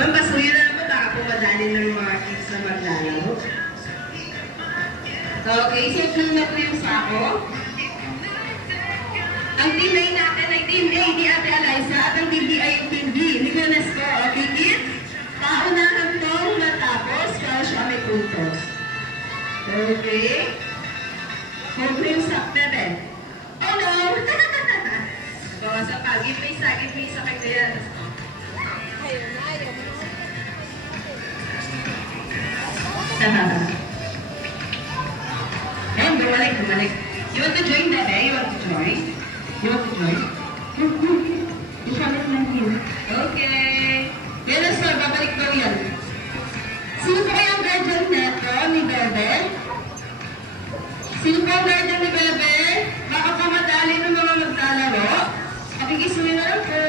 Ma'am, pasuyo na naman baka po madali ng mga kids na maglalaro. Okay, so clean na po yung sako. Ang team A natin ay team A ni Ate Eliza at ang team B ay team B ni Kunesco. Okay, kids? Paunahan tong matapos para siya may puntos. Okay? Hold mo yung sak natin. Oh no! Bawas pa. Give me isa kay Kuya. Ayan, bumalik. You want to join that eh? You want to join? Isyalit lang yun. Okay. Yan na sir, babalik daw yan. Sino po kayang guardian neto ni Bebe? Sino po ang guardian ni Bebe? Baka pamadali ng mga maglalaro? Pakikisunin na lang po.